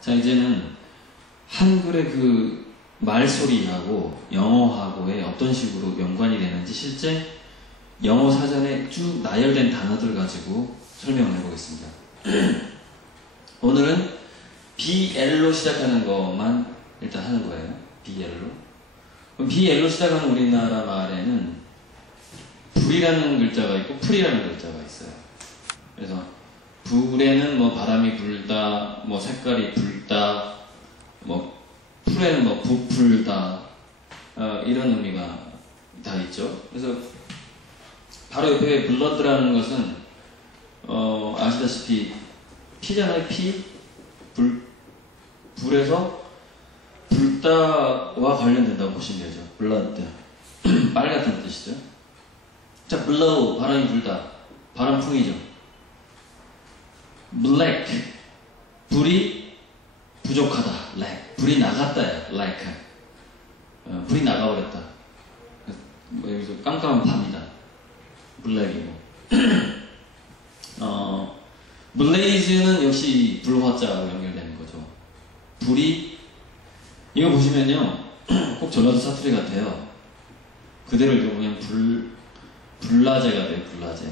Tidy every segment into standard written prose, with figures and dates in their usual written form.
자, 이제는 한글의 그 말소리하고 영어하고의 어떤 식으로 연관이 되는지 실제 영어 사전에 쭉 나열된 단어들 가지고 설명을 해보겠습니다. 오늘은 BL로 시작하는 것만 일단 하는 거예요. BL로. 그럼 BL로 시작하는 우리나라 말에는 불이라는 글자가 있고 풀이라는 글자가 있어요. 그래서 불에는 뭐 바람이 불다, 뭐 색깔이 붉다, 뭐 풀에는 뭐 부풀다, 이런 의미가 다 있죠. 그래서 바로 옆에 블러드라는 것은 아시다시피 피잖아요. 피, 불에서 불다와 관련된다고 보시면 되죠. 블러드. 빨 같은 뜻이죠. 자, blow, 바람이 불다. 바람풍이죠. black, 불이 부족하다. lack, 불이 나갔다야. lack, 불이 나가버렸다. 여기서 깜깜한 밤이다. black이고. blaze는 역시 불화자와 연결되는 거죠. 불이, 이거 보시면요, 꼭 전라도 사투리 같아요. 그대로 읽어보면 불나제가 돼요. 불나제.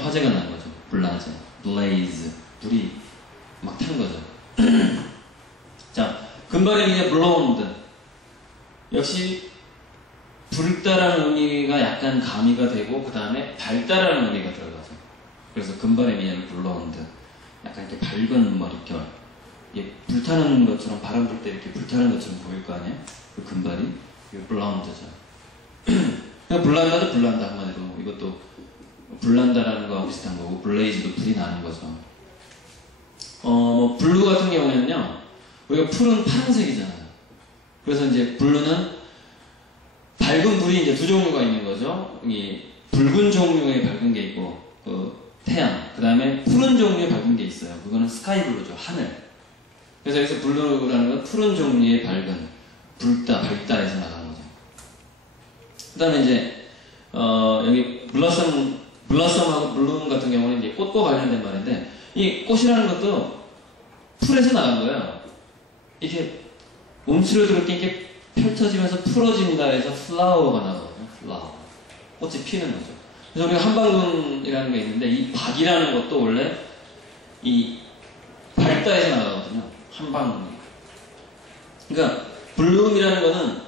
화재가 난 거죠. 불나제. blaze. 불이 막 탄 거죠. 자, 금발의 미녀 blonde. 역시 붉다라는 의미가 약간 가미가 되고 그 다음에 밝다라는 의미가 들어가죠. 그래서 금발의 미녀는 blonde. 약간 이렇게 밝은 머릿결. 이게 불타는 것처럼, 바람 불 때 이렇게 불타는 것처럼 보일 거 아니에요? 그 금발이. 이거 blonde죠. 불난다도 불난다 한마디로. 이것도 불난다라는 거하고 비슷한 거고, 블레이즈도 불이 나는 거죠. 뭐 블루 같은 경우에는요, 우리가 풀은 파란색이잖아요. 그래서 이제 블루는 밝은 불이 이제 두 종류가 있는 거죠. 이 붉은 종류의 밝은 게 있고, 태양. 그 다음에 푸른 종류의 밝은 게 있어요. 그거는 스카이 블루죠. 하늘. 그래서 여기서 블루라는 건 푸른 종류의 밝은, 붉다, 밝다에서 나간 거죠. 그 다음에 이제 여기 블러썸하고 블룸 같은 경우는 이제 꽃과 관련된 말인데, 이 꽃이라는 것도 풀에서 나간 거예요. 이렇게 움츠러들게 이렇게 펼쳐지면서 풀어진다 해서 플라워가 나거든요. 플라워. 꽃이 피는 거죠. 그래서 우리가 한방눈이라는 게 있는데, 이 박이라는 것도 원래 이 밝다에서 나가거든요. 한방눈이. 그러니까 블룸이라는 거는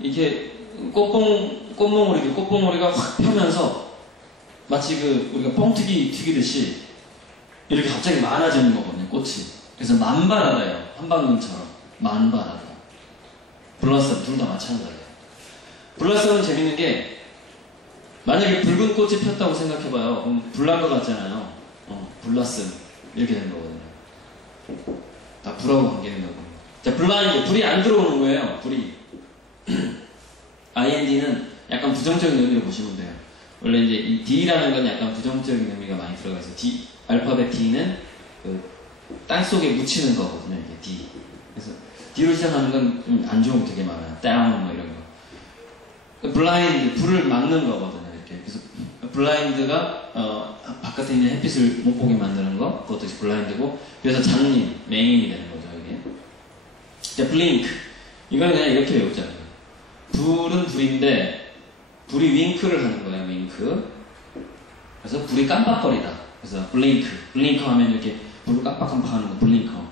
이게 꽃봉오리가 확 펴면서 마치 우리가 뻥튀기 튀기듯이 이렇게 갑자기 많아지는 거거든요, 꽃이. 그래서 만발하다예요. 한방눈처럼. 만발하다. 블러썸, 둘 다 마찬가지예요. 블러썸은 재밌는 게, 만약에 붉은 꽃이 폈다고 생각해봐요. 그럼 불난 것 같잖아요. 블러썸. 이렇게 되는 거거든요. 다 불하고 관계있는 거거든요. 자, 블라인드. 불이 안 들어오는 거예요, 불이. IND는 약간 부정적인 의미로 보시면 돼요. 원래 이제 이 D라는 건 약간 부정적인 의미가 많이 들어가 있어요. 알파벳 D는 땅속에 묻히는 거거든요. 이게 D. 그래서 D로 시작하는 건 좀 안 좋은 거 되게 많아요. down 뭐 이런 거. 블라인드, 불을 막는 거거든요. 이렇게. 그래서 블라인드가 바깥에 있는 햇빛을 못 보게 만드는 거, 그것도 블라인드고, 그래서 장님, 맹인이 되는 거죠. 이게. 자, blink. 이거는 그냥 이렇게 외우잖아요. 불은 불인데 불이 윙크를 하는 거예요. 윙크. 그래서 불이 깜빡거리다. 그래서 블링커 하면 이렇게 불을 깜빡깜빡 하는 거 블링커.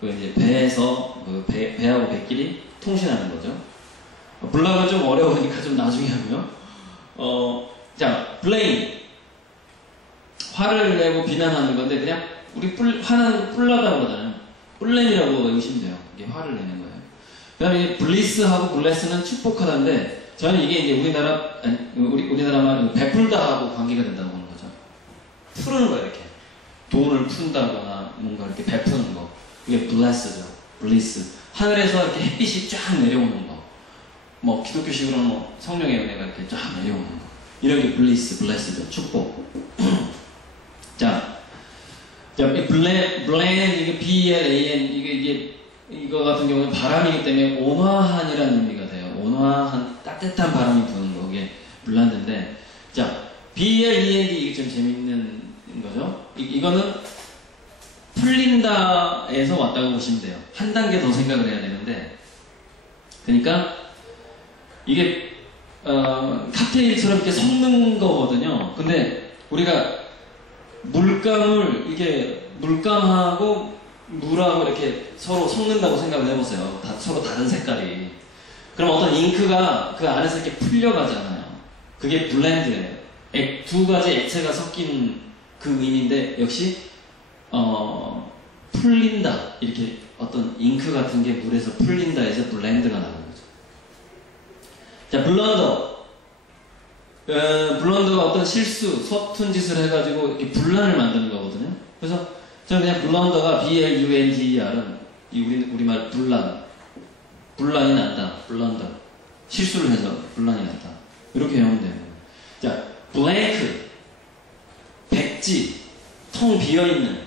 그 이제 배에서 배하고 배끼리 통신하는 거죠. 블락은 좀 어려우니까 좀 나중에 하고요. 자, 블레임. 화를 내고 비난하는 건데, 그냥 우리 화는 뿔나다고 그러잖아요. 뿔렘이라고 외우시면 돼요. 이게 화를 내는 거예요. 그 다음에 블리스하고 블레스는 축복하다인데, 저는 이게 이제 우리나라 말은 베풀다하고 관계가 된다고 보는 거죠. 푸는 거예요, 이렇게. 돈을 푼다거나 뭔가 이렇게 베푸는 거. 이게 블레스죠. 블리스. 하늘에서 이렇게 햇빛이 쫙 내려오는 거. 뭐, 기독교식으로는 뭐 성령의 은혜가 이렇게 쫙 내려오는 거. 이런 게 블리스, 블레스죠. 축복. 자, 블렌, 이게 BLAN, 이거 같은 경우는 바람이기 때문에 온화한이라는 의미가 돼요. 온화한, 따뜻한 바람이 부는 거. 이게 블란드인데. 자, BLEND, 이게 좀 재밌는 거죠. 이거는 풀린다에서 왔다고 보시면 돼요. 한 단계 더 생각을 해야 되는데, 그러니까 이게 칵테일처럼 이렇게 섞는 거거든요. 근데 우리가 물감하고 물하고 이렇게 서로 섞는다고 생각을 해보세요. 서로 다른 색깔이. 그럼 어떤 잉크가 그 안에서 이렇게 풀려가잖아요. 그게 블렌드예요. 두 가지 액체가 섞인 그 의미인데, 역시 풀린다, 이렇게 어떤 잉크 같은 게 물에서 풀린다 해서 블렌드가 나는 거죠. 자, 블런더가 어떤 실수, 서툰 짓을 해가지고 이렇게 분란을 만드는 거거든요. 그래서 저는 그냥 블런더가 BLUNDER은 우리말 분란이 난다, 블런더. 실수를 해서 분란이 났다, 이렇게 외우면 돼요. 자, 블랭크, 백지, 텅 비어있는,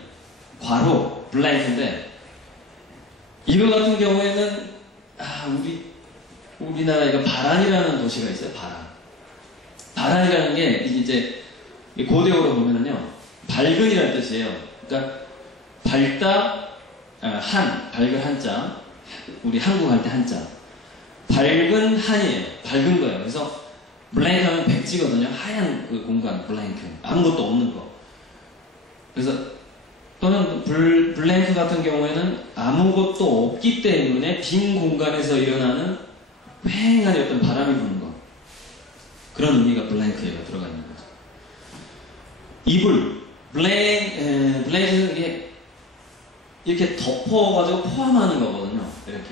괄호, 블랭크인데, 이거 같은 경우에는 우리나라 이거 바란이라는 도시가 있어요. 바란이라는 게 이제 고대어로 보면은요, 밝은이라는 뜻이에요. 그러니까 밝다, 밝은 한자, 우리 한국 할 때 한자, 밝은 한이에요. 밝은 거예요. 그래서 블랭크 하면 백지거든요. 하얀 그 공간, 블랭크, 아무것도 없는 거. 그래서 또는 블랭크 같은 경우에는 아무것도 없기 때문에 빈 공간에서 일어나는 휑한 어떤 바람이 부는 거, 그런 의미가 블랭크에 들어가 있는 거죠. 이불, 블랭크는 이렇게 덮어가지고 포함하는 거거든요. 이렇게.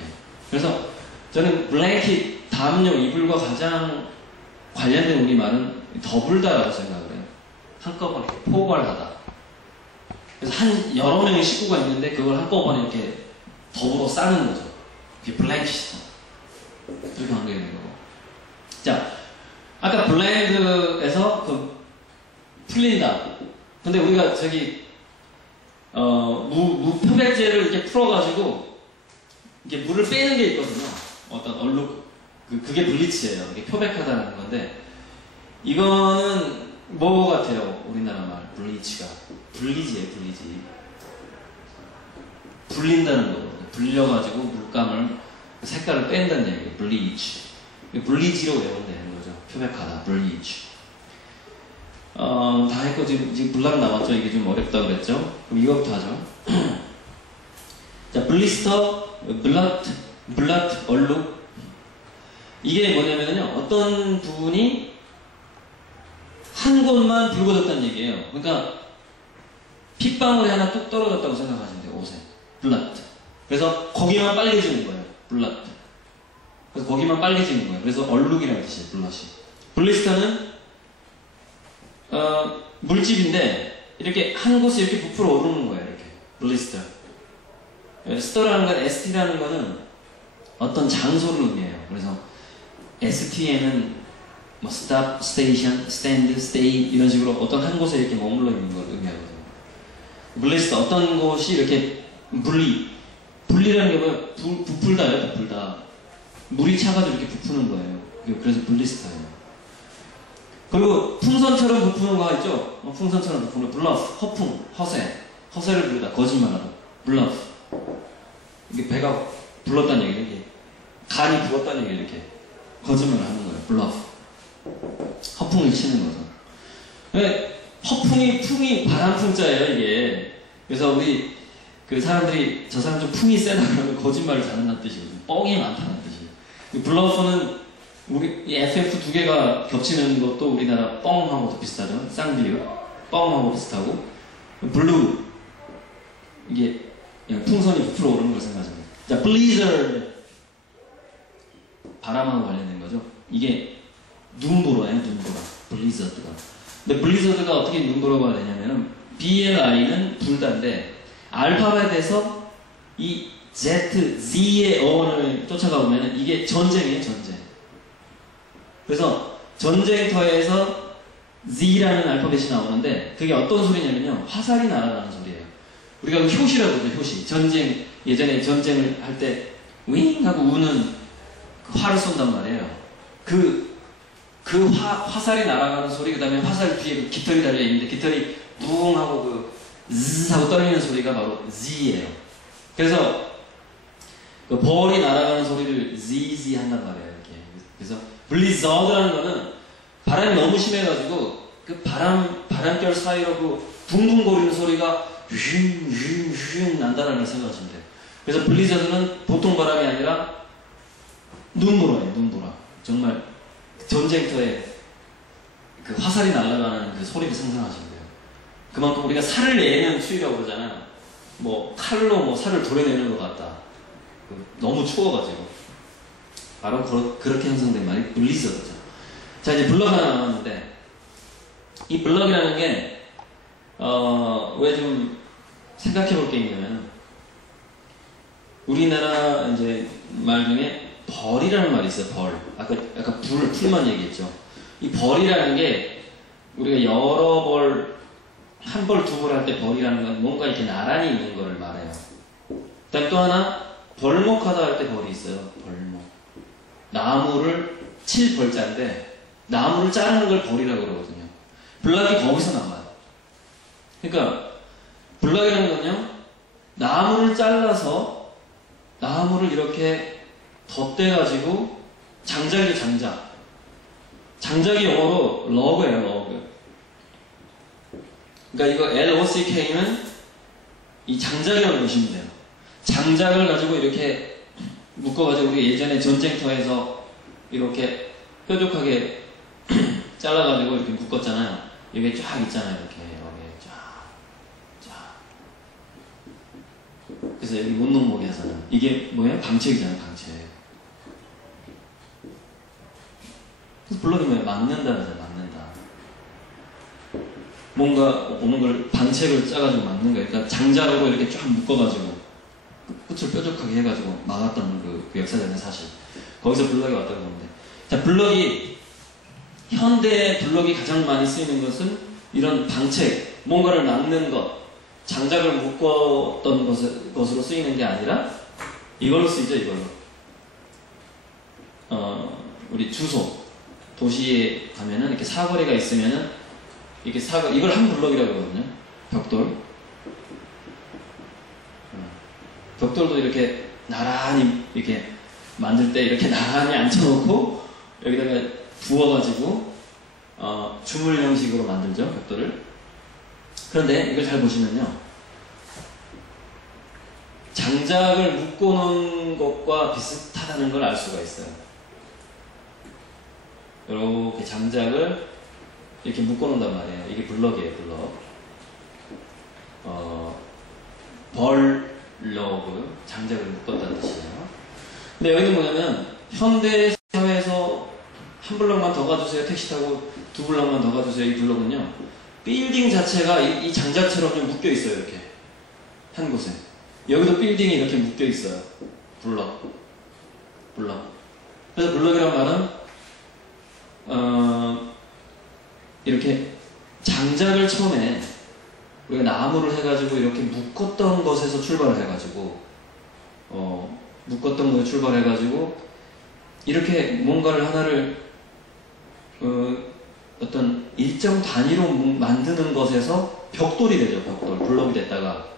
그래서 저는 블랭킷, 담요, 이불과 가장 관련된 우리말은 더불다라고 생각을 해요. 한꺼번에 포괄하다. 그래서 여러 명의 식구가 있는데 그걸 한꺼번에 이렇게 더불어 싸는 거죠. 그게 블랭킷. 이렇게 관계되는 거고. 자, 아까 블렌드에서 풀린다. 근데 우리가 무표백제를 이렇게 풀어가지고 이게 물을 빼는 게 있거든요. 어떤 얼룩, 그게 블리치예요. 이게 표백하다는 건데, 이거는 뭐 같아요? 우리나라 말 블리치가 블리지예요. 불린다는 거거든요. 불려가지고 물감을, 색깔을 뺀다는 얘기예요. 블리치. 블리지로 외우면 되는 거죠. 표백하다, 블리치. 다 했고 지금 블락 남았죠. 이게 좀 어렵다 그랬죠. 그럼 이거부터 하죠. 자, 블리스터, 블랏, 얼룩. 이게 뭐냐면요, 어떤 분이 한 곳만 붉어졌다는 얘기예요. 그러니까 핏방울이 하나 뚝 떨어졌다고 생각하시면 돼요. 옷에. 블랏. 그래서 거기만 빨개지는 거예요. 블랏. 그래서 거기만 빨개지는 거예요. 그래서 얼룩이라는 뜻이에요. 블러시. 블리스터는 물집인데 이렇게 한 곳에 이렇게 부풀어 오르는 거예요. 이렇게. 블리스터. 스터라는 건, ST라는 거는 어떤 장소를 의미해요. 그래서 ST에는 뭐 stop, station, stand, stay 이런 식으로 어떤 한 곳에 이렇게 머물러 있는 걸 의미하거든요. 블리스터, 어떤 곳이 이렇게 분리라는 게 뭐예요? 부풀다예요. 부풀다. 물이 차가지고 이렇게 부푸는 거예요. 그래서 블리스터예요. 그리고 풍선처럼 부푸는 거 있죠? 풍선처럼 부푸는 블러프, 허풍, 허세를 부르다, 거짓말하다, 블러프. 이게 배가 불렀다는 얘기예요. 이게 간이 부었다는 얘기예요. 이렇게 거짓말을 하는 거예요. 블러프. 허풍을 치는 거죠. 풍이 바람풍자예요. 이게. 그래서 우리 사람들이 저 사람 좀 풍이 세다 그러면 거짓말을 잘한다는 뜻이거든요. 뻥이 많다는 뜻이에요. 블러프는 우리 이 FF 두 개가 겹치는 것도 우리나라 뻥하고도 비슷하죠. 쌍비유. 뻥하고 비슷하고. 블루. 이게 풍선이 부풀어 오르는 걸 생각하잖아요. 자, blizzard. 바람하고 관련된 거죠. 이게 눈보라예요. 눈보라. blizzard가. 근데 blizzard가 어떻게 눈보라가 되냐면은 BLI는 불다인데 알파벳에서 이 Z, Z의 어원을 쫓아가 보면은 이게 전쟁이에요. 전쟁. 그래서 전쟁터에서 Z라는 알파벳이 나오는데 그게 어떤 소리냐면요. 화살이 날아가는 소리예요. 우리가 효시라고 그러죠. 효시. 전쟁, 예전에 전쟁을 할 때 윙 하고 우는 활을 쏜단 말이에요. 화살이 날아가는 소리, 그 다음에 화살 뒤에 깃털이 달려있는데 깃털이 뭉 하고 즈 하고 떨리는 소리가 바로 Z예요. 그래서 그 벌이 날아가는 소리를 ZZ 한단 말이에요. 이렇게. 그래서 블리저드라는 거는 바람이 너무 심해가지고 그 바람결 사이로 그 붕붕거리는 소리가 휘휘휘 난다라는 걸 생각하시면 돼요. 그래서 블리저드는 보통 바람이 아니라 눈보라예요. 눈보라. 정말 전쟁터에 그 화살이 날아가는 그 소리를 상상하시면 돼요. 그만큼 우리가 살을 내는 추위라고 그러잖아요. 뭐 칼로 뭐 살을 도려내는 것 같다. 너무 추워가지고 바로 그렇게 형성된 말이 블리저드죠. 자, 이제 블럭 하나 나왔는데 이 블럭이라는 게 왜 좀 생각해 볼 게 있냐면 우리나라 이제 말 중에 벌이라는 말이 있어요. 벌. 아까 풀만 얘기했죠. 이 벌이라는 게 우리가 여러 벌, 한 벌, 두 벌 할 때 벌이라는 건 뭔가 이렇게 나란히 있는 거를 말해요. 그다음 또 하나 벌목하다 할 때 벌이 있어요. 벌목. 나무를 칠 벌자인데 나무를 자르는 걸 벌이라고 그러거든요. 블락이 거기서 나와요. 그러니까 블락이라는 건요, 나무를 잘라서 나무를 이렇게 덧대가지고 장작이죠. 장작이 영어로 러그예요. 러그. 그러니까 이거 LOCK는 이 장작이라고 보시면 돼요. 장작을 가지고 이렇게 묶어가지고 우리 예전에 전쟁터에서 이렇게 뾰족하게 잘라가지고 이렇게 묶었잖아요. 여기 쫙 있잖아요. 이렇게 여기 쫙. 그래서 여기 운동목이 하잖아요. 이게 뭐예요? 방책이잖아요. 방책. 그래서 블럭이 뭐예요? 막는다는 거죠. 막는다. 뭔가 오는 걸 방책을 짜가지고 막는 거예요. 그러니까 장작으로 이렇게 쫙 묶어가지고 끝을 뾰족하게 해가지고 막았던 그 역사적인 사실. 거기서 블럭이 왔다고 보는데, 자, 현대의 블럭이 가장 많이 쓰이는 것은 이런 방책, 뭔가를 막는 것, 장작을 묶었던 것으로 쓰이는 게 아니라 이걸로 쓰이죠. 이걸로. 우리 주소, 도시에 가면은 이렇게 사거리가 있으면은 이렇게 이걸 한 블럭이라고 하거든요. 벽돌. 벽돌도 이렇게 나란히 이렇게 만들 때 이렇게 나란히 앉혀놓고 여기다가 부어가지고 주물 형식으로 만들죠. 벽돌을. 그런데 이걸 잘 보시면요, 장작을 묶어놓은 것과 비슷하다는 걸 알 수가 있어요. 이렇게 장작을 이렇게 묶어놓는단 말이에요. 이게 블럭이에요. 블럭. 벌러그, 장작을 묶었다는 뜻이에요. 근데 여기는 뭐냐면 현대 사회에서 한 블럭만 더 가주세요. 택시 타고 두 블럭만 더 가주세요. 이 블럭은요, 빌딩 자체가 이 장작처럼 좀 묶여 있어요. 이렇게 한 곳에. 여기도 빌딩이 이렇게 묶여 있어요. 블럭. 그래서 블럭이란 말은 이렇게 장작을 처음에 우리가 나무를 해가지고 이렇게 묶었던 것에서 출발을 해가지고 이렇게 뭔가를 하나를 어떤 일정 단위로 만드는 것에서 벽돌이 되죠. 블럭이 됐다가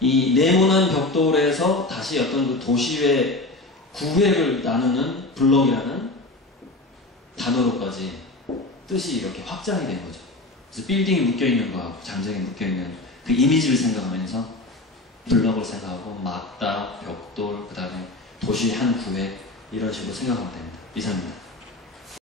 이 네모난 벽돌에서 다시 어떤 그 도시의 구획을 나누는 블럭이라는 단어로까지 뜻이 이렇게 확장이 된 거죠. 그래서 빌딩이 묶여있는 거하고 장작이 묶여있는 그 이미지를 생각하면서 블럭을 생각하고 막다, 벽돌, 그 다음에 도시의 한 구획, 이런 식으로 생각하면 됩니다. 이상입니다.